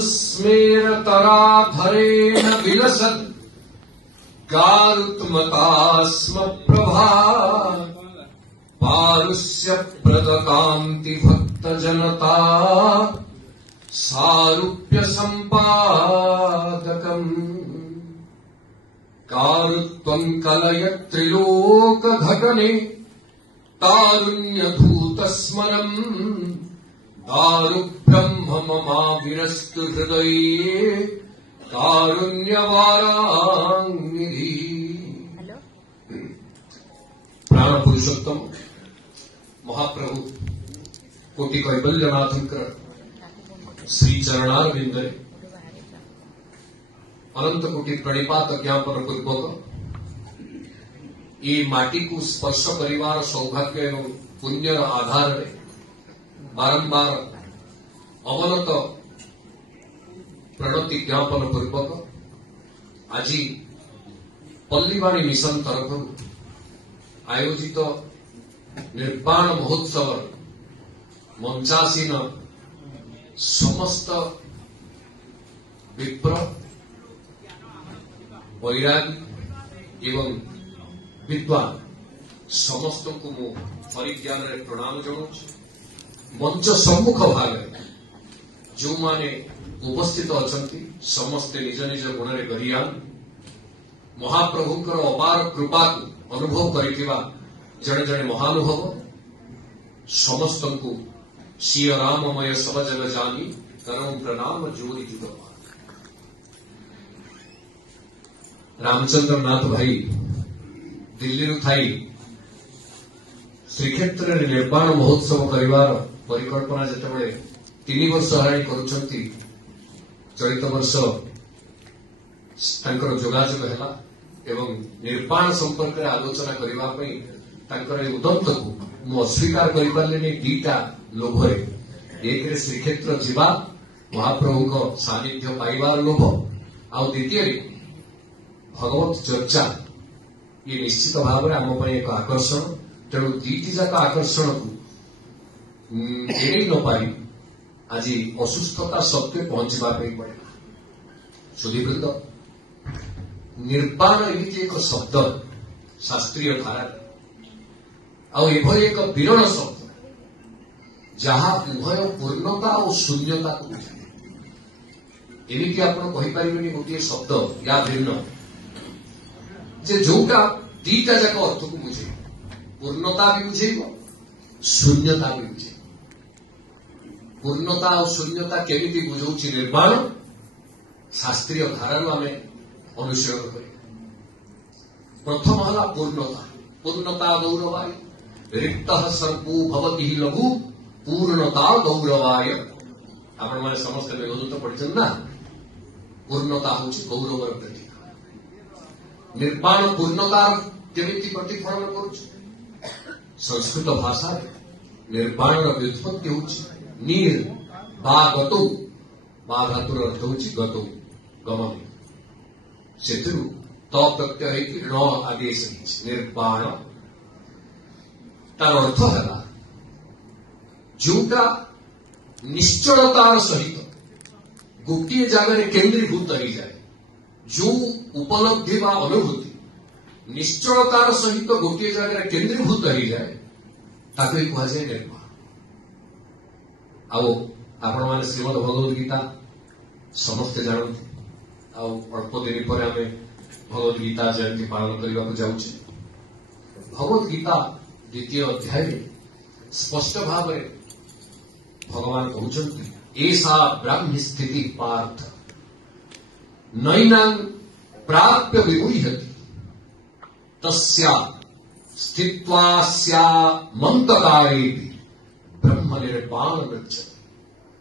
स्मेरतराधरेण विलसत् गारुत्मता स्म प्रभा पारुष्य प्रदतान्ति भक्तजनता सारूप्य सम्पादकम् कारुत्वम् कलयत्रिलोकघटने तारुण्यधूतस्मरम् दारुब्रह्म ममाविरस्तु हृदये कारुण्यवाराङ्निधि। प्राण पुरुषोत्तम महाप्रभु कोटि कैवल्यनाथंकर श्री चरणारविंदे अनंत कोटि प्रणिपात ज्ञापन पूर्वक ये माटी को स्पर्श करिवार सौभाग्य एवं पुण्यर आधार में बारंबार अवनत प्रणति ज्ञापन पूर्वक आज पल्लीवाणी मिशन तरफ आयोजित निर्वाण महोत्सव मंचासीन समस्त विप्र वैरागी एवं विद्वान समस्त को मु परिज्ञान प्रणाम जनाऊँ। मंच सम्मुख भाग जो माने उपस्थित अछंती समस्ते निज निज गुण रे गरियान महाप्रभुंकर अपार कृपा को अनुभव करिथिबा जड़े जड़े महानुभव समस्त को श्री राममय सब जग जानी करम प्रणाम जोरी जुग। रामचंद्र नाथ भाई दिल्ली थाई श्रीक्षेत्र में निर्वाण महोत्सव करिवार परिकल्पना जितेबाला 3 वर्ष हेलाणी करुछंती चलित वर्ष तांकर जोगाजोग हैला एवं निर्वाण संपर्क में आलोचना करबा पई तांकर उदंत को मु अस्वीकार करि पारलेनी दीटा लोभरे एक रे श्रीक्षेत्र जीवा महाप्रभु को सानिध्य पाइबार लोभ आ द्वितीय भगवत चर्चा ये निश्चित भाव में आम एक आकर्षण तेणु दीटी जाक आकर्षण को एड़े न पारी आज असुस्थता सत्वे पहुंचवा पड़े। सुधीवृंद निर्वाण एमती एक शब्द शास्त्रीय धारा आभर एक विरण शब्द जहाँ उभय पूर्णता और शून्यता को बुझे एमती आप कहीपरि गोटे शब्द या भिन्न जे जोटा दीटा जाक अर्थ को बुझे पूर्णता भी बुझेब शून्यता भी बुझे पूर्णता और शून्यता केमिति बुझाऊँ निर्वाण शास्त्रीय धारा आम अनुशीलन कर प्रथम है पूर्णता पूर्णता गौरवाय रिक्त सर्पो भवति लघु पूर्णता गौरवाय आपण मैंने समस्त मेघदूत पढ़ी ना पूर्णता हूँ गौरवर प्रतीक निर्वाण पूर्णता केमिति प्रतिफलन कर संस्कृत भाषा निर्वाण व्युत्पत्ति हूँ नीर बा गतौ बा धातुर अर्थ हूँ गतौ गमन से प्रत्यय ण आदेश निर्वाण तार अर्थ है जोटा निश्चलतार सहित गोटे जगार केन्द्रीभूत हो जाए जो उपलब्धि बा अनुभूति निश्चलतार सहित गोटे जगार केन्द्रीभूत हो जाए ताको कहुए निर्वाण। आपण मैंने श्रीमद भगवद गीता समस्ते जानते अल्प दिन पर आम भगवद गीता जयंती पालन करने को जाऊे। भगवद गीता द्वितीय अध्याय स्पष्ट भाव में भगवान कहते ऐसा ब्राह्मी स्थिति पार्थ नैनां प्राप्य विमुह्यति तस्या स्थित्वा स्यामन्तकालेऽपि ब्रह्म निर्वाण मृच्छति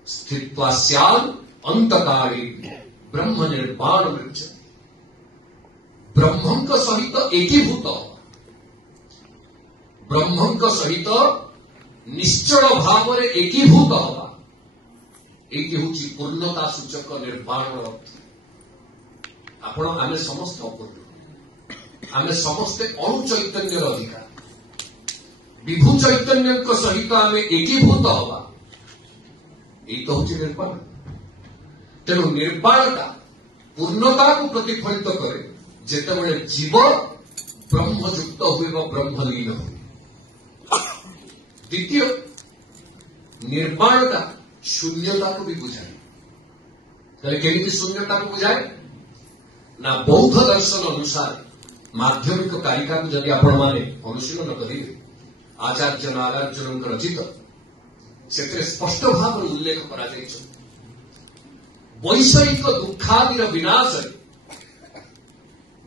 स्थित्वा स्यामन्तकालेऽपि ब्रह्म निर्वाण मृच्छति। ब्रह्मं का सहित एकीभूत ब्रह्मं का सहित निश्चल भाव में एकीभूत हवा ये हूँ पूर्णता सूचक निर्वाण अर्थ। आपण आमे समस्त अपूर्ण आमे समस्ते अणु चैतन्य अधिकार विभु चैतन्य सहित आमे एकीभूत हवा ये तो हूँ निर्वाण। तेणु निर्वाणता पूर्णता को प्रतिफलित करे जेतेबेले जीव ब्रह्मयुक्त हुए ब्रह्मलीन हुए। द्वितीय निर्वाणता शून्यता को भी बुझाए। केमिति शून्यता को बुझाए ना बौद्ध दर्शन अनुसार माध्यमिक कारिका को जदि आपण माने अनुशीलन करेंगे आचार्य नागार्जुन रचित से स्पष्ट भाव उल्लेख करा वैषयिक दुखादि विनाश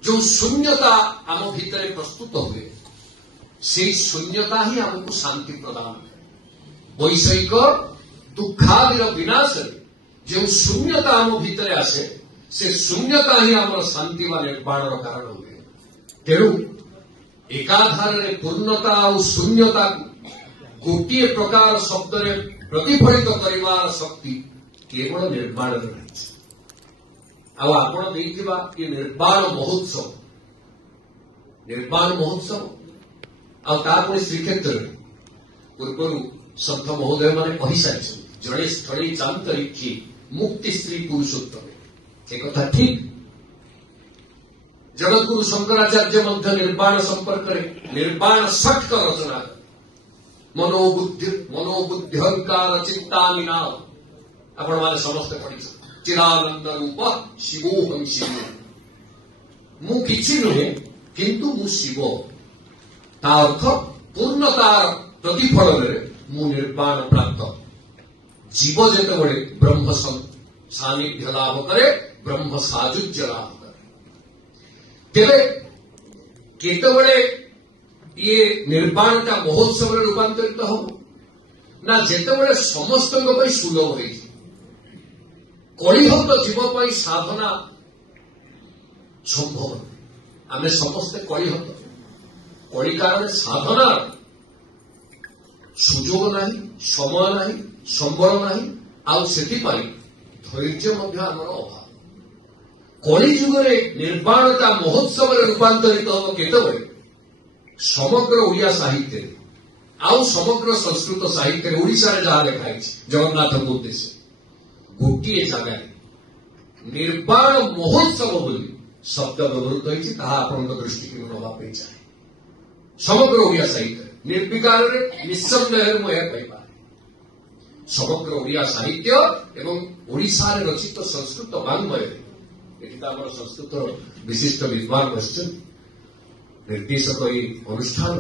जो शून्यता आम भितर प्रस्तुत हुए से शून्यता ही आमको शांति प्रदान करे। वैषयिक दुखादि विनाश जो शून्यता आम भितर आसे से शून्यता ही आम शांति व निर्वाण कारण हुए। तेणु एकाधार पूर्णता और शून्यता गोटे प्रकार शब्द प्रतिफलित कर शक्ति केवल निर्माण रही। आपण ये निर्माण महोत्सव आपुणी श्रीक्षेत्र पूर्व संत महोदय मैंने कही सारी जड़े स्थली चांतरिक्षी मुक्ति स्त्री पुरुषोत्तम एक कथा ठीक। जगतगुरु शंकराचार्य मध्य निर्वाण संपर्क निर्वाण षट्क रचना मनोबुद्ध्यंकार चिंता निनाद आपण माने समस्त पढ़ी चिरानंद रूप शिवोहं शिव मु किछि नुहे किंतु मु शिव ता अर्थ पूर्णतार प्रतिफलन मु निर्वाण प्राप्त जीव जेतेबेले ब्रह्म सानिध्य लाभ करे ब्रह्म साजुज्य लाभ तेरे केतबेले ये निर्वाणता महोत्सव रूपांतरित हो ना जेतेबेले समस्त सुलभ हो कलिहत जीव साधना संभव आमे समस्ते कलिहत कली कारण साधना सुजोग नहीं समय नहीं संबल नहीं आउ सेथिपाई धैर्य मध्य आमर अभाव। कलिजुगे निर्वाणता महोत्सव रूपांतरित हम केतबेले समग्र ओडिया साहित्य आउ समग्र संस्कृत साहित्य ओडिशा जहाँ लिखाई जगन्नाथ को उद्देश्य गोटे जगह निर्वाण महोत्सव बोली शब्द व्यवहृत होती दृष्टि नवा चाहे समग्र ओडिया साहित्य निर्विकार निस्संदेह मुझे समग्र ओडिया साहित्य एवं ओडिशा रचित संस्कृत वाङ्मय एम संस्कृत विशिष्ट विद्वान बस निर्देशक अनुष्ठान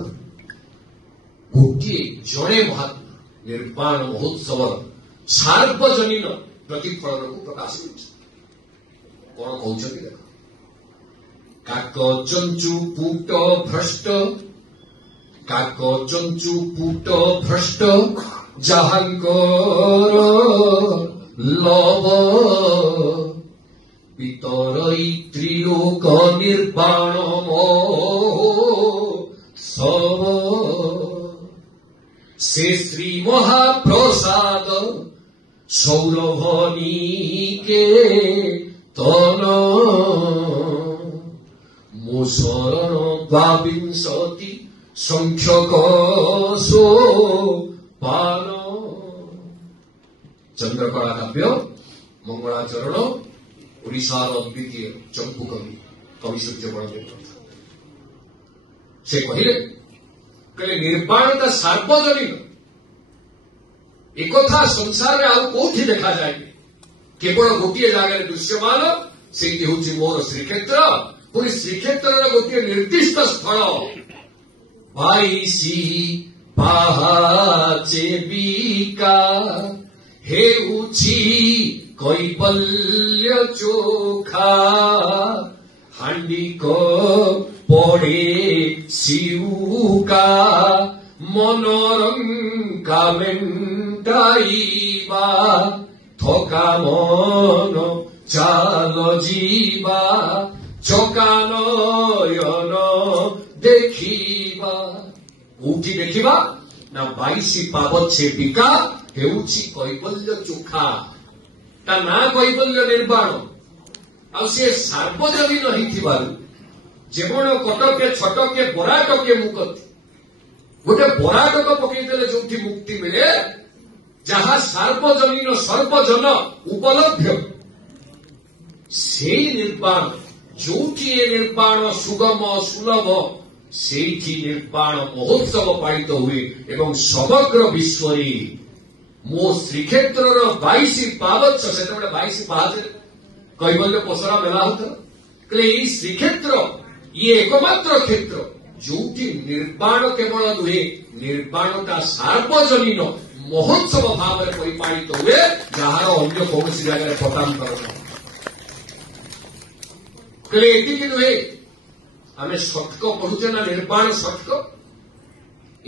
गोटे जड़े महात्मा निर्वाण महोत्सव सार्वजनीन प्रतिफलन को प्रकाश कौन कहते देख काक चंचु पुट भ्रष्ट काक चंचु पुट भ्रष्ट जहांकर लव पितरई त्रिलोक निर्वाण सब से श्री महाप्रसाद सौरभनी के तन मो शरण द्वाविंशति संख्यक सो पान चंद्रकला काव्य मंगलाचरण ओडिशार अद्वितीय चंपू कवि कवि सूर्य बड़देव से कहले निर्वाणता सार्वजनीन एक संसार आउ कौटी देखा जाए केवल गोटे जगह दृश्यमान से हूँ मोर श्रीक्षेत्र पुरी श्रीक्षेत्र गोटे निर्दिष्ट स्थल 22 पाहाचे बिका हेउछि कैबल्य चोखा हांडी को पड़े शिवका मनोरंगा मेंटाइबा थका मन चाल जीवा चकानयन देखिबा कोठी देखिबा ना 22 पावछे बिका हेउछि कैबल्य चोखा ता ना कैबल्य निर्वाण आ से सार्वजनीन होइथिबारु जेवण कटके छटके बराटके मुकति गोटे बराटक पकईदेले जो मुक्ति मिले जहाँ सार्वजनीन सर्वजन उपलब्ध ସେଇ ନିର୍ବାଣ ଯୋଉଠି ଏ ନିର୍ବାଣ ସୁଗମ ସୁଲଭ ସେଇଠି ନିର୍ବାଣ ମହୋତ୍ସବ ପାଳିତ ହୁଏ ଏବଂ ସମଗ୍ର ବିଶ୍ୱରେ ମୋ ଶ୍ରୀକ୍ଷେତ୍ରର 22 ପାବଚ୍ଛ ସେତେବେଳେ 22 ପାହାଚରେ କୈବଲ୍ୟ ପସରା ମେଳା ହଉଥିଲା କହିଲେ ଏଇ ଶ୍ରୀକ୍ଷେତ୍ର ଇଏ ଏକମାତ୍ର କ୍ଷେତ୍ର ଯୋଉଠି ନିର୍ବାଣ କେବଳ ନୁହେଁ ନିର୍ବାଣଟା ସାର୍ବଜନୀନ ମହୋତ୍ସବ ଭାବରେ ପରିପାଳିତ ହୁଏ ଯାହାର ଅନ୍ୟ କୌଣସି ଜାଗାରେ ପଟାନ୍ତର ନାହିଁ। କହିଲେ ଏତିକି ନୁହେଁ ଆମେ ଷଟକ ପଢୁଛେ ନା ନିର୍ବାଣ ଷଟକ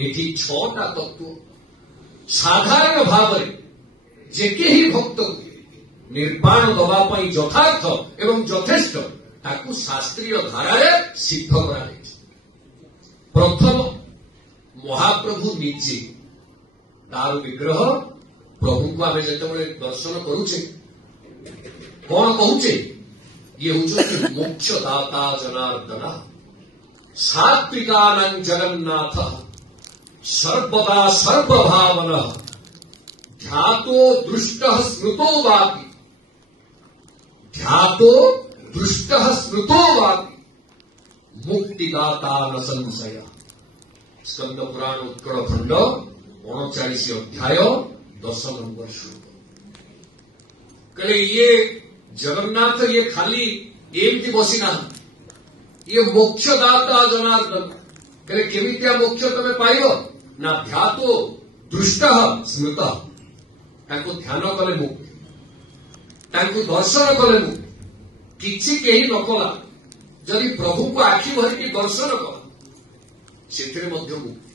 ଏଠି 6ଟା ତତ୍ତ୍ୱ ସାଧାରଣ ଭାବରେ ଯେ କେହି ଭକ୍ତକୁ ନିର୍ବାଣ ଦେବା ପାଇଁ ଯଥାର୍ଥ ଏବଂ ଯଥେଷ୍ଟ ତାକୁ ଶାସ୍ତ୍ରୀୟ ଧାରାରେ ସିଦ୍ଧ କରାଯାଇଛି। ପ୍ରଥମ ମହାପ୍ରଭୁ ନିଜେ ତାର ବିଗ୍ରହ ପ୍ରଭୁଙ୍କୁ ଆମେ ଯେତେବେଳେ ଦର୍ଶନ କରୁଛେ କଣ କହୁଛେ ଇଏ ହଉଛନ୍ତି ମୋକ୍ଷ ଦାତା ଜନାର୍ଦ୍ଦନ ସାତ୍ବିକାନାଂ ଜଗନ୍ନାଥ ସର୍ବଦା ସର୍ବଭାବନ ଧ୍ୟାतो ଦୃଷ୍ଟଃ ସ୍ମୃतो ବାପି ଧ୍ୟାतो ଦୃଷ୍ଟଃ ସ୍ମୃतो ବାପି ମୁକ୍ତିଦାତା ନ ସଂଶୟ। ସ୍କନ୍ଦ ପୁରାଣ ଉତ୍କଳ ଖଣ୍ଡ 39 ଅଧ୍ୟାୟ 10 ନମ୍ବର ଶ୍ଲୋକ। କହିଲେ ଇଏ ଜଗନ୍ନାଥ ଇଏ ଖାଲି ଏମିତି ବସିନାହାନ୍ତି ଇଏ ମୋକ୍ଷଦାତା ଜନାର୍ଦ୍ଦନ। କହିଲେ କେମିତିଆ ମୋକ୍ଷ ତମେ ପାଇବ ନା ଧ୍ୟାतो ଦୃଷ୍ଟଃ ସ୍ମୃତଃ ତାଙ୍କୁ ଧ୍ୟାନ କଲେ ମୁକ୍ତି ତାଙ୍କୁ ଦର୍ଶନ କଲେ ମୁକ୍ତି କିଛି କେହି ନ କଲା ଯଦି ପ୍ରଭୁଙ୍କୁ ଆଖି ଭରିକି ଦର୍ଶନ କଲା ସେଥିରେ ମଧ୍ୟ ମୁକ୍ତି।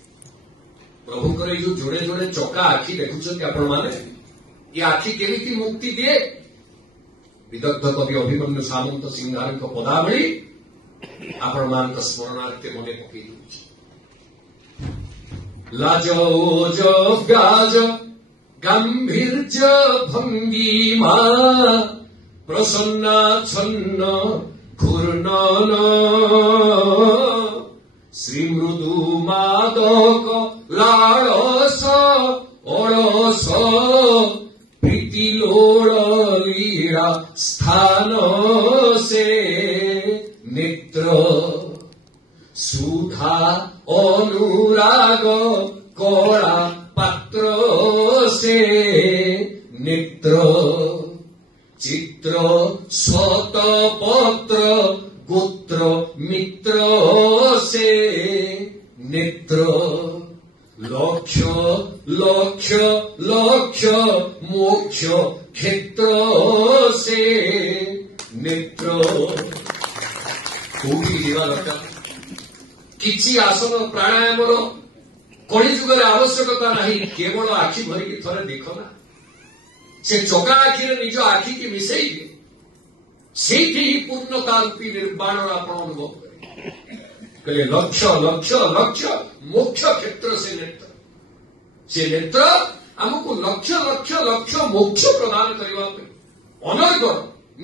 ପ୍ରଭୁଙ୍କର ଏଇ ଯୋଉ ଯୋଡେ ଯୋଡେ ଚକା ଆଖି ଦେଖୁଛନ୍ତି ଆପଣମାନେ ଏ ଆଖି କେମିତି ମୁକ୍ତି ଦିଏ ବିଦଗ୍ଧ କବି ଅଭିମନ୍ୟୁ ସାମନ୍ତ ସିଂହାରଙ୍କ ପଦାବଳୀ ଆପଣମାନଙ୍କ ସ୍ମରଣାର୍ଥେ ମନେ ପକେଇ ଦଉଛି। ଲାଜ ଓଜ ବ୍ୟାଜ ଗାମ୍ଭୀର୍ଯ୍ୟ ଭଙ୍ଗିମା ପ୍ରସନ୍ନାଚ୍ଛନ୍ନ ଘୂର୍ଣ୍ଣନ ଶ୍ରୀମୃଦୁ ମାଦକ ଲାଳସ ଅଳସ প্রীতি লোড়লীরা স্থান সে নেত্র সুধা অনুরাগ কড়া পাত্র সে নেত্র চিত্র শতপত্র গোত্র মিত্র সে নেত্র লক্ষ লক্ষ লক্ষ মোক্ষ ক্ষেত্র সে নেত্র। কোଉଠି ଯିବା ଦରକାର କିଛି ଆସନ ପ୍ରାଣାୟାମର କଳିଯୁଗରେ ଆବଶ୍ୟକତା ନାହିଁ କେବଳ ଆଖି ଭରିକି ଥରେ ଦେଖ ନା ସେ ଚକା ଆଖିରେ ନିଜ ଆଖିକି ମିଶେଇକି ସେଇଠି ହିଁ ପୂର୍ଣ୍ଣତା ରୂପୀ ନିର୍ବାଣର ଆପଣ ଅନୁଭବ କରିବେ। କହିଲେ ଲକ୍ଷ ଲକ୍ଷ ଲକ୍ଷ ମୋକ୍ଷ କ୍ଷେତ୍ର ସେ ନେତ୍ର ଆମକୁ ଲକ୍ଷ ଲକ୍ଷ ଲକ୍ଷ ମୋକ୍ଷ ପ୍ରଦାନ କରିବା ପାଇଁ ଅନର୍ଗଳ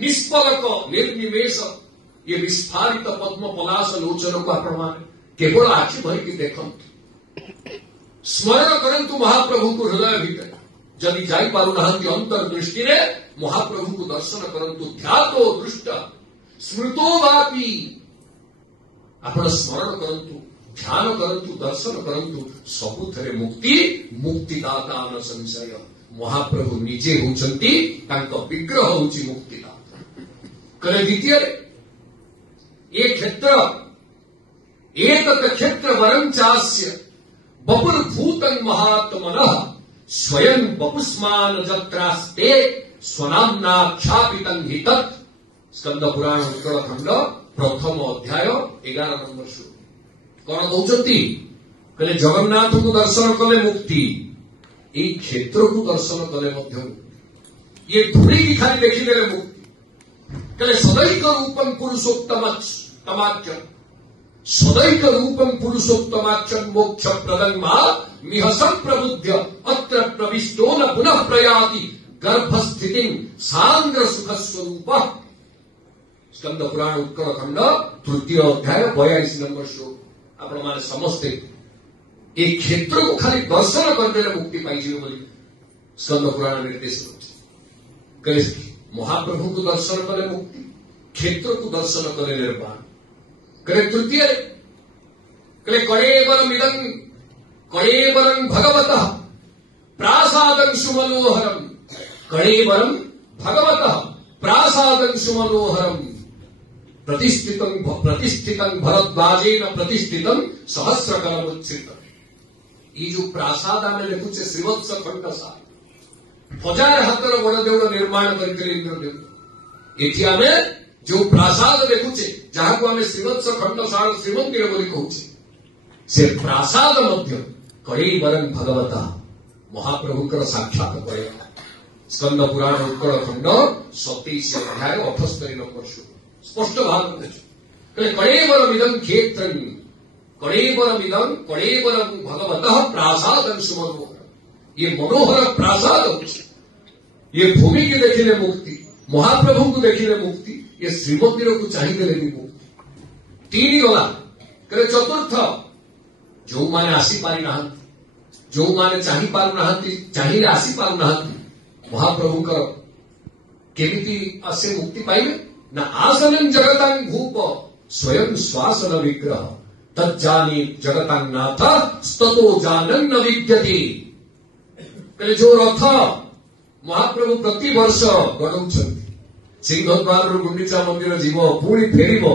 ନିଷ୍ପଲକ ନିର୍ନିମେଷ ଇଏ ବିସ୍ଫାରିତ ପଦ୍ମ ପଲାଶ ଲୋଚନକୁ ଆପଣମାନେ କେବଳ ଆଖି ଭରିକି ଦେଖନ୍ତୁ ସ୍ମରଣ କରନ୍ତୁ ମହାପ୍ରଭୁଙ୍କୁ ହୃଦୟ ଭିତରେ ଯଦି ଯାଇପାରୁନାହାନ୍ତି ଅନ୍ତର୍ଦୃଷ୍ଟିରେ ମହାପ୍ରଭୁଙ୍କୁ ଦର୍ଶନ କରନ୍ତୁ ଧ୍ୟାतो ଦୃଷ୍ଟ ସ୍ମୃतो ବାପି ଆପଣ ସ୍ମରଣ କରନ୍ତୁ ଧ୍ୟାନ କରନ୍ତୁ ଦର୍ଶନ କରନ୍ତୁ ସବୁଥିରେ ମୁକ୍ତି ମୁକ୍ତିଦାତା ନ ସଂଶୟ। ମହାପ୍ରଭୁ ନିଜେ ହେଉଛନ୍ତି ତାଙ୍କ ବିଗ୍ରହ ହେଉଛି ମୁକ୍ତିଦାତା। କହିଲେ ଦ୍ୱିତୀୟରେ ଏ କ୍ଷେତ୍ର ଏତତ୍ କ୍ଷେତ୍ର ବରଂ ଚାସ୍ୟ ବପୁର୍ଭୂତଂ ମହାତ୍ମନଃ ସ୍ୱୟଂ ବପୁଷ୍ମାନ ଯତ୍ରାସ୍ତେ ସ୍ୱନାମ୍ନାଖ୍ୟାପିତଂ ହି ତତ୍। ସ୍କନ୍ଦ ପୁରାଣ ଉତ୍କଳ ଖଣ୍ଡ ପ୍ରଥମ ଅଧ୍ୟାୟ 11 ନମ୍ବର ଶ୍ଲୋକ। କଣ କହୁଛନ୍ତି କହିଲେ ଜଗନ୍ନାଥଙ୍କୁ ଦର୍ଶନ କଲେ ମୁକ୍ତି ଏଇ କ୍ଷେତ୍ରକୁ ଦର୍ଶନ କଲେ ମଧ୍ୟ ମୁକ୍ତି ଇଏ ଘୁରିକି ଖାଲି ଦେଖିଦେଲେ ମୁକ୍ତି। କହିଲେ ସଦୈକ ରୂପଂ ପୁରୁଷୋତ୍ତମାଚ୍ୟ ସଦୈକ ରୂପଂ ପୁରୁଷୋତ୍ତମାଚ୍ୟଂ ମୋକ୍ଷ ପ୍ରଦଂ ମା ମିହ ସମ୍ପ୍ରବୁଦ୍ଧ ଅତ୍ର ପ୍ରବିଷ୍ଟୋ ନ ପୁନଃ ପ୍ରୟାତି ଗର୍ଭସ୍ଥିତିଂ ସାନ୍ଦ୍ର ସୁଖ ସ୍ୱରୂପ। ସ୍କନ୍ଦ ପୁରାଣ ଉତ୍କଳ ଖଣ୍ଡ ତୃତୀୟ ଅଧ୍ୟାୟ 42 ନମ୍ବର ଶ୍ଲୋକ। ଆପଣମାନେ ସମସ୍ତେ ଏ କ୍ଷେତ୍ରକୁ ଖାଲି ଦର୍ଶନ କରିଦେଲେ ମୁକ୍ତି ପାଇଯିବେ ବୋଲି ସ୍କନ୍ଦ ପୁରାଣ ନିର୍ଦ୍ଦେଶ କରୁଛି। କହିଲେ ମହାପ୍ରଭୁଙ୍କୁ ଦର୍ଶନ କଲେ ମୁକ୍ତି क्षेत्र को दर्शन करे निर्वाण कले तृतीय कले कलेवरं भगवतः प्रासादं सुमनोहरं कलेवरं भगवतः प्रासादं सुमनोहरं प्रतिष्ठितं भरद्वाजेन प्रतिष्ठितं सहस्रकलमुच्छ्रितम्। ये जो प्रासाद आम लिखुचे श्रीवत्स खंडसार 1000 हाथर बड़देव निर्माण करके इंद्रदेव एटी आम जो प्रासाद देखुचे जहाँ को आम श्रीवत्स खंडसार श्रीमंदिर बोली कहूचे से प्रासाद मध्य कलेवरं भगवतः महाप्रभुकर साक्षात करे स्कंद पुराण उत्कल खंड 27 अध्याय 78 नंबर स्पष्ट भाव कलेवरमिदं क्षेत्रं कलेवरं भगवतः प्रासादं सुमनोहरं। ये मनोहर प्रासाद ये भूमि की देखिले मुक्ति महाप्रभु को देखिले मुक्ति ये श्रीमंदिर को चाहिए भी मुक्ति 3 गला कले चतुर्थ जो माने आसी पारि नाहंती जो माने चाहि पारु नाहंती चाहिए आसी पारु नाहंती महाप्रभुकर केमिति असे मुक्ति पाइबे न आसनं जगतां भूप स्वयं श्वासन विग्रह तज्जानी जगतां नाथ स्ततो जानन् न विद्यते। कले जो रथ महाप्रभु प्रति वर्ष गड़ौछंती सिंहद्वार गुंडीचा मंदिर जीव पुणी फेरिब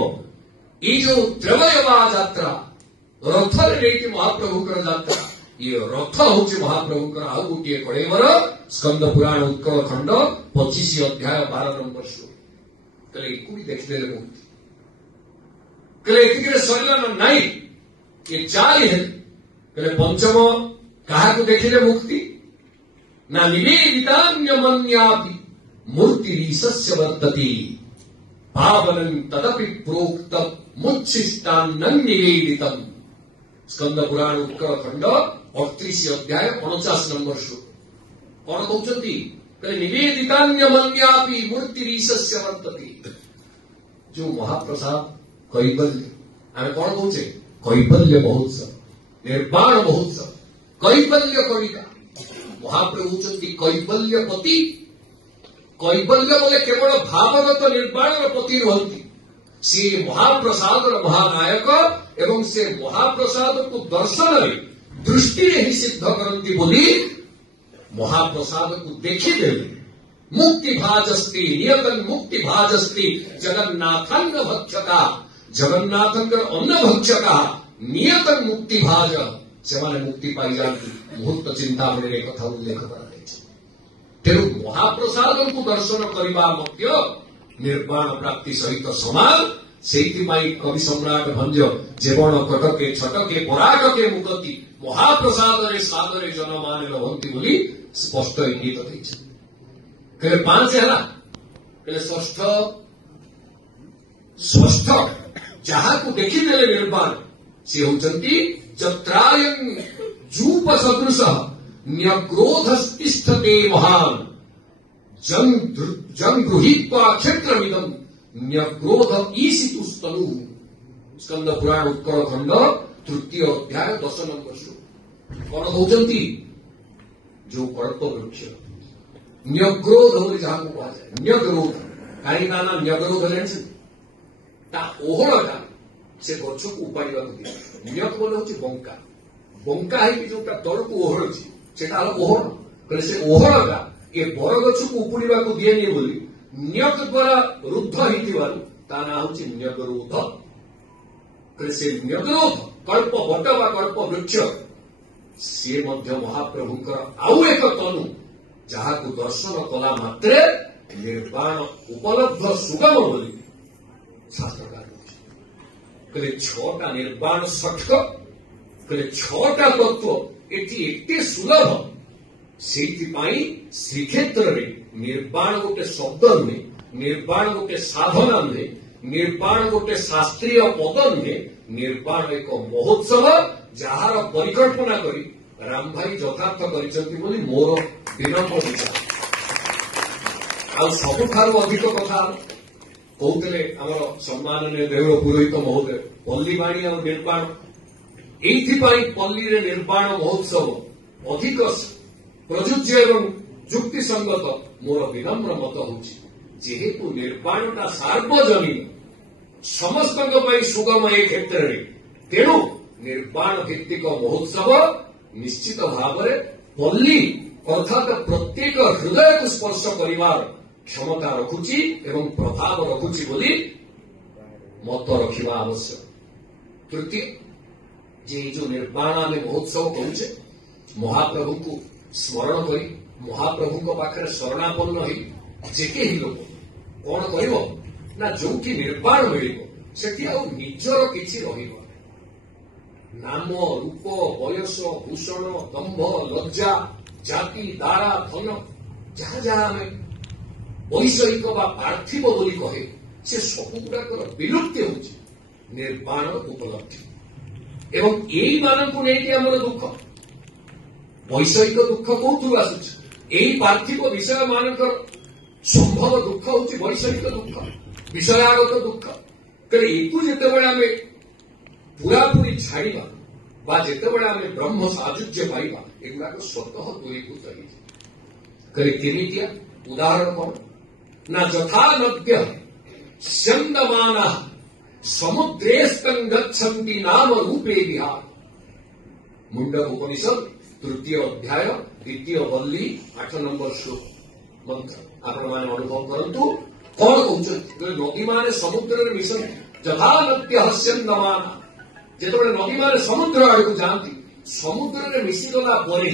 ये जो त्रयवा यात्रा रथ लेकिन महाप्रभुकर यात्रा ये रथ हूँ महाप्रभुकर आउ गोटे कलेवर स्कंद पुराण उत्कल खंड 25 अध्याय 12 नंबर श्लोक कले को भी देखिले मुक्ति कले एतिके सरला नाई ये 4 है कले पंचम कहा को देखिले मुक्ति ना निवेदितान्यमन्यापि मूर्तिरीशस्य वर्तते पावनं तदपि प्रोक्त मुच्छिष्टान्नं निवेदितम्। स्कंद पुराण उत्कल खंड 38 अध्याय 49 नंबर श्लोक कौन कहते निवेदितान्यमन्यापि मूर्तिरीशस्य वर्तते जो महाप्रसाद कैबल्य आम कौन कहचे कैबल्य महोत्सव निर्वाण महोत्सव कैबल्य कविता महाप्रभु कैबल्यपति कैबल्य बोले केवल भावगत निर्वाण पति रुहंती सी महाप्रसाद महानायक एवं से महाप्रसाद को दर्शन दृष्टि ही सिद्ध करती बोली महाप्रसाद को देखिदेले मुक्ति भाजस्ति नियतन मुक्ति भाजस्ति जगन्नाथंग भक्षका जगन्नाथंकर अन्न भक्षका नियतन मुक्ति भाज से मुक्ति पाई जाती मुहूर्त चिंतामणि कथा उल्लेख कर तेणु महाप्रसाद को दर्शन करने निर्वाण प्राप्ति सहित समान से कवि सम्राट भंज जेवण कटके छटके पराटके मुगति महाप्रसाद सादरे जनमान लभंती बोली स्पष्ट इंगित कहले 5 है षष्ठ जहाँ को देखिदेले निर्वाण से होचंती जत्रायं जूप सदृश न्यग्रोधस्तिष्ठते महान जन गृहीत्वा क्षेत्रमिदं न्यग्रोध ईशितुस्तनु। स्कंद पुराण उत्कल खंड 3 अध्याय 10 नंबर श्लोक कौन कहते जो कल्प वृक्ष न्यग्रोध बोली जहाँ को कहा जाए न्यग्रोध कहीं ना न्यग्रोध ओहड़ा से गछ को उपाड़ा न्यक बोले हूँ बंका बंका है जो तल को ओहड़ी से ओहड़ कहले से ओहड़ा ये बरगछ को उपुड़ा दिएनि बोली न्यक द्वारा रुद्ध होता ना हूँ न्यगरोध कहले से न्यगरोध कल्प बट बा कल्प वृक्ष सी महाप्रभुंकर आउ एक तनु जहाँ को दर्शन कला मात्रे निर्वाण उपलब्ध सुगम बोली शास्त्रकार कहले 6टा निर्वाण षटक कहले 6टा तत्व एटी एते सुलभ से श्रीक्षेत्र में निर्वाण गोटे शब्द नुहे निर्वाण गोटे साधना नुहे निर्वाण गोटे शास्त्रीय पद नुहे निर्वाण एक महोत्सव जार परिकल्पना करी राम भाई यथार्थ करिसंती बोली मोर विनम्र विचार आ सबुठारु अधिक कथा कहते आमर सम्माननीय देव पुरोहित महोदय पल्लीवाणी और निर्वाण एइथिपाई पल्ली रे निर्वाण महोत्सव अधिक प्रयोज्य एवं युक्तिसंगत मोर विनम्र मत होछि जेहेतु निर्वाणटा सार्वजनीन समस्त सुगम ए क्षेत्र में तेणु निर्वाण भित्तिक महोत्सव निश्चित भाव में पल्ली अर्थात प्रत्येक हृदय को स्पर्श करिवार क्षमता रखुची एवं प्रभाव रखुची बोली मत रखिबा आवश्यक। तृतीय जे जो निर्वाण आम महोत्सव करुचे महाप्रभु को स्मरण करी महाप्रभु पाखे शरणापन्न हो जेके ही लोक कौन कर ना जो कि निर्वाण मिल से निजर किसी नाम रूप बयस भूषण दंभ लज्जा जाति दारा धन जहाँ जहाँ आम वैषयिक पार्थिव बोली कहे से सबू गुड़ाक विलुप्ति हो निर्वाण उपलब्धि एवं यही मानक नहीं आम दुख वैषयिक दुख कौथु आसुच यही पार्थिव विषय मानक संभव दुख हूँ वैषयिक दुख विषयागत दुख कहे एकू जितेबाला आम पूरापूरी छाड़ा बा जितेबाला आम ब्रह्म साजुज्य पाइबा एगुड़ाक स्वतः दूरीभूत करे केमितिया उदाहरण कौन ना यथा नद्य स्यन्दमाना समुद्रेस्तं गच्छन्ति नाम रूपे विहार मुंडक उपनिषद तृतीय अध्याय द्वितीय वल्ली 8 नंबर श्लोक मंत्र आपण माने अनुभव करंतु कौन कहते नदी माने समुद्र में मिशन यथा नद्य स्यन्दमाना जेतबेले नदी माने समुद्र आड़क जाती समुद्र में मिशीगला परे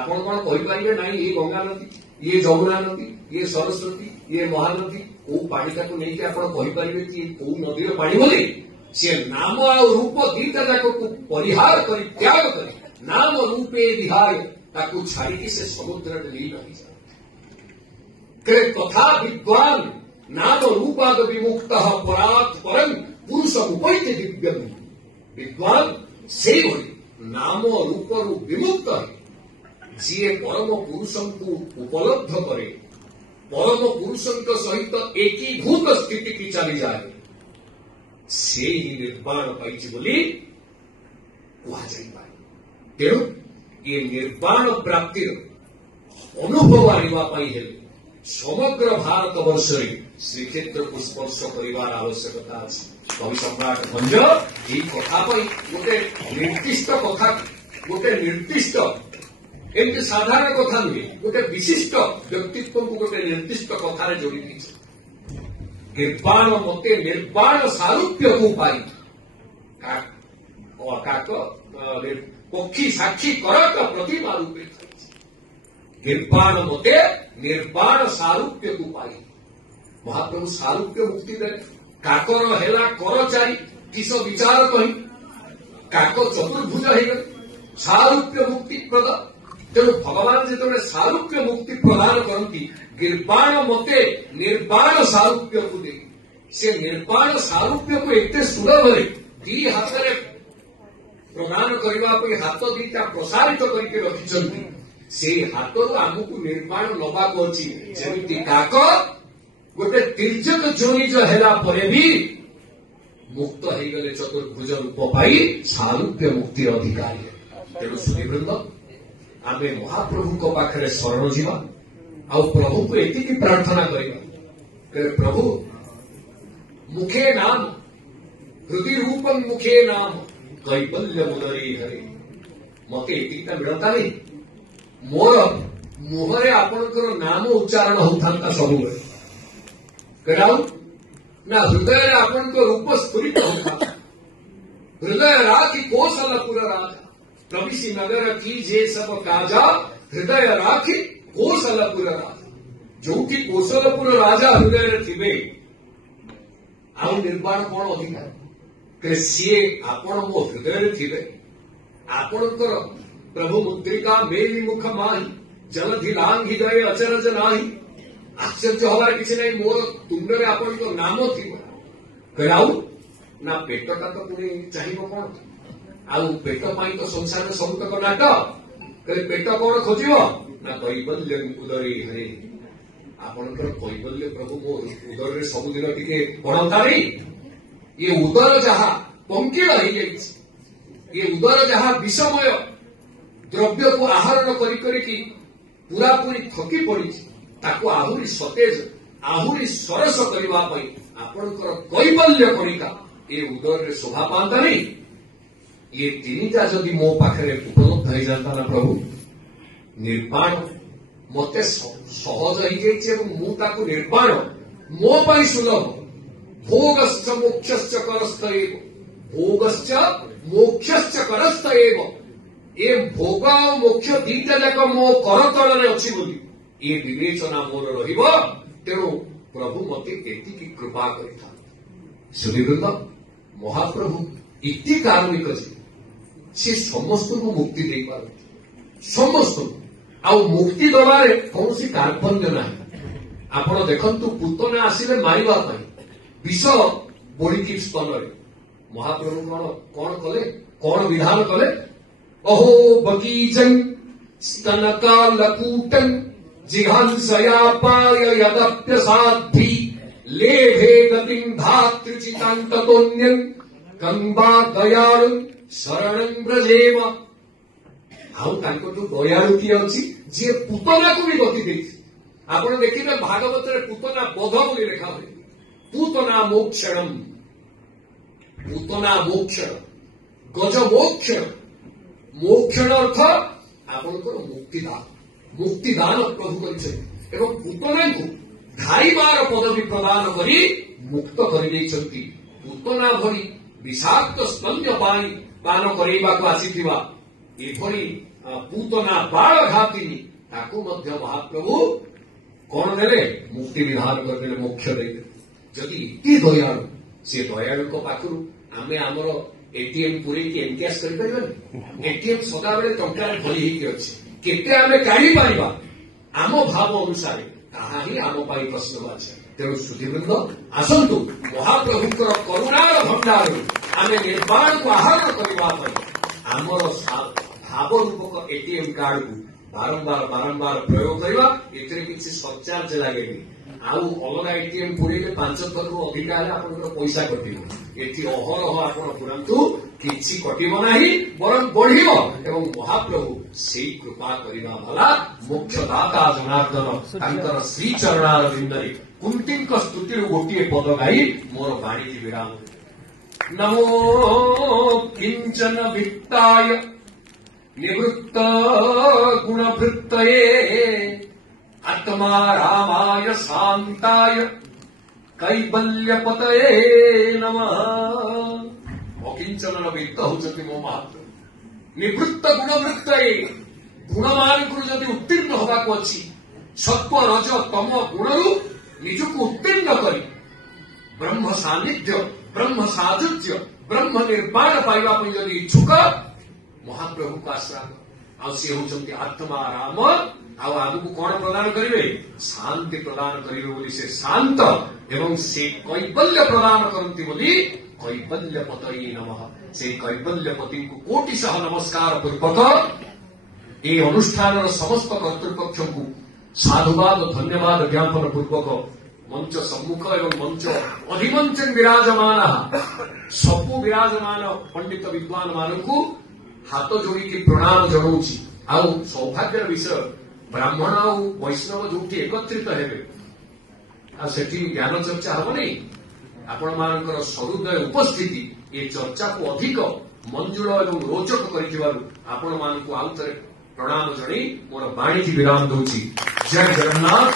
आपण कौन कहीपर ना ये गंगा नदी ये जमुना नदी ये सरस्वती ये महानदी को पाटा को लेकिन आपड़ कि कौ नदी पानी बोले सी नाम आ रूप दीटा जाक परिहार कर त्याग कर नाम रूपे विहाय ताकू छाड़ी से समुद्र लीन हो जाए तथा विद्वान नाम रूपाद विमुक्त परात परम पुरुष उपैते दिव्यम विद्वान से नाम रूप विमुक्त जी परम पुरुष को उपलब्ध करे परम पुरुष सहित एकीभूत स्थिति की चली जाए से ही निर्वाण पाई बोली कहुए तेणु ये निर्वाण प्राप्तिर अनुभव आने समग्र भारत वर्ष श्रीक्षेत्र को स्पर्श कर आवश्यकता अच्छी कवि सम्राट भंज ये कथा गोटे निर्दिष्ट कथा गोटे निर्दिष्ट एमती साधारण कथा नुहे गोटे विशिष्ट व्यक्तित्व को गोटे निर्दिष्ट कथार जोड़ी निर्वाण मते निर्वाण सारूप्य को पाई काक पक्षी साक्षी करक प्रतिमा रूपे निर्वाण मते निर्वाण सारूप्य को पाई महाप्रभु सारूप्य मुक्ति दे काकर हेला कर चारी किस विचार कही काक चतुर्भुज हो गए सारूप्य मुक्ति प्रद तेणु भगवान जो सारूप्य मुक्ति प्रदान करती निर्वाण मते निर्वाण सारूप्य को दे से निर्वाण सारूप्य को एत सुलभ दी हाथ में प्रदान करने हाथ दीटा प्रसारित करके रखिंट से हाथ आमको निर्माण नवाक अच्छी जमी काक गोटे तिर्यक जोनिज है भी मुक्त हो गले चतुर्भुज रूप पाई सारूप्य मुक्ति अधिकारी तेणु सुधीवृंद आम महाप्रभु पाखे शरण जीवा आ प्रभु को एति प्रार्थना करवा प्रभु मुखे नाम हृदय रूपम मुखे नाम कैबल्य मुदरे हरे मत एतिकटा मिलता नहीं मोर मुहरे आपणकर नाम उच्चारण होता सब ना हृदय आपण रूप स्फुरित होता हृदय राखी कौशलपुर राजा प्रविशी नगर की जे सब काजा हृदय राखी कौशलपुर राजा जो कि कौशलपुर राजा हृदय थे आउ निर्माण कौन अधिकार सी आपण मो हृदय थे आपणकर प्रभु मुद्रिका मेरी मुख माही जलधि लांघी गए अचरज नाही आश्चर्य हमारे किसी नहीं मोर तुंडे आपण नाम थी आउ ना पेटटा तो पुणी चाहिए कौन आउ पेट पाई तो संसार में सबुतक नाट कहे पेट कौन खोज ना कैबल्य उदरे हरे आपणकर कैबल्य प्रभु मो उदर में सबुदिन टी बढ़ता नहीं ये उदर जहा पंकिल हो ये उदर जहा विषमय द्रव्य को आहरण करी पूरापूरी थकी पड़ी ताको आहुरी सतेज आहुरी सरस करने आपणकर कैबल्य कणिका ये उदर शोभा पाता नहीं ये तीनटा जदि मो पाखे उपलब्ध हो जाता ना प्रभु निर्वाण मत सहज हो निर्वाण मो पाई सुलभ भोगश्च मोक्षश्च करस्थ एव भोगश्च मोक्षश्च करस्थ एव ए भोग और मोक्ष दीटा जाक मो कर तल अच्छी बोली ये विवेचना मोर रहिबो तेणु प्रभु मते एतिकी कृपा करिथा सुनिवृंद महाप्रभु इति कारुणिक से समस्त को मुक्ति दे पारନ୍ତି समस्त आ मुक्ति दबारे कौन सी कार्पण्य ना आपण देखंतु पुतना आसिले मारिबा पई विष बोलिकी स्तन महाप्रभु कौन कले कौन विधान कले अहो बगीजं स्तनकालकूटं जिघांसया पाय यदप्यसाद्धि लेभे गतिं धातृचितां ततोऽन्यं कंबा दयालु शरणं ब्रजेम आउ तांको दयालु किए अछि जे पुतना को भी गति देछि आपण देखिबे भागवत रे पुतना बोध बोली लिखा हुए पूतना मोक्षणम पूतना मोक्षण गज मोक्षण मोक्षण अर्थ आपणकर मुक्तिदान प्रभु कर पूतना को खाइबार पदवी प्रदान करी मुक्त कर पूतना भरी विषाक्त स्तन्य पान करैबा को आसीथिबा एभरी पूतना बाळ घातिनी ताकू मध्य महाप्रभु कौन देले मुक्ति विधान करदेले मोक्ष देले जदि इति दयालु से दयालु पाखु आमे आमर एटीएम पूरे की एनकैश कर एटीएम सदाबेले टंका भरी होगी अच्छे केते आमे काढ़ी पारिबा आम भाव अनुसार ताहा ही आम पाई प्रश्नवाची तेणु सुधीवृंद आसतु महाप्रभुंकर करुणार भंडार आमे निर्वाण को आहरण करने आमर भाव रूपक एटीएम कार्ड को बारंबार बारंबार प्रयोग करवा एथिरे किसी सरचार्ज लागेनी आउ अलग एटीएम पुरे 5 थरु अधिक हेले आपनकर पैसा कटिबो एथि अहरह आपण पुरंतु किछि कटिबो नाही बरं बढ़िबो एवं महाप्रभु सेई कृपा करिबा वाला मोक्षदाता जनार्दन तांकर श्री चरणार बिंदरे कुंतींक स्तुतिर गोटिए पद गाई मोर बाणी विराम नमो किंचन वित्ताय निवृत्त गुणभृत्तये आत्मा रामाय शांताय कैबल्यपतये नमः अकिंचन वित्त होचति मो महाप्रभु निवृत्त गुणवृत्तये गुणमान को जदि उत्तीर्ण होबाको अछि सत्व रज तम गुणरु निजको उत्तीर्ण करी ब्रह्म सान्निध्य ब्रह्म साजुज्य ब्रह्म निर्वाण पाइबा पई जदि इच्छुक महाप्रभु का आश्रय आ सी होचंती आत्मा राम आगु कौन प्रदान करेंगे शांति प्रदान करेंगे बोली से शांत एवं से कैबल्य प्रदान करती बोली कैबल्यपतये नमः से कैबल्यपति को कोटिशह नमस्कार पूर्वक ये अनुष्ठान समस्त कर्तृपक्ष को साधुवाद धन्यवाद ज्ञापन पूर्वक मंच सम्मुख एवं मंच अधिमंचन विराजमान सबु विराजमान पंडित विद्वान मानू हाथ जोड़ी प्रणाम जनाऊँगी आउ सौभाग्यर विषय ब्राह्मण आ वैष्णव जो एकत्रित हेबे ज्ञान चर्चा हम नहीं आपण मानकर सरुदय उपस्थिति ये चर्चा को अधिक मंजुल एवं रोचक कर आउ थे प्रणाम जन मोर बाणी की विराम दूची जय जगन्नाथ।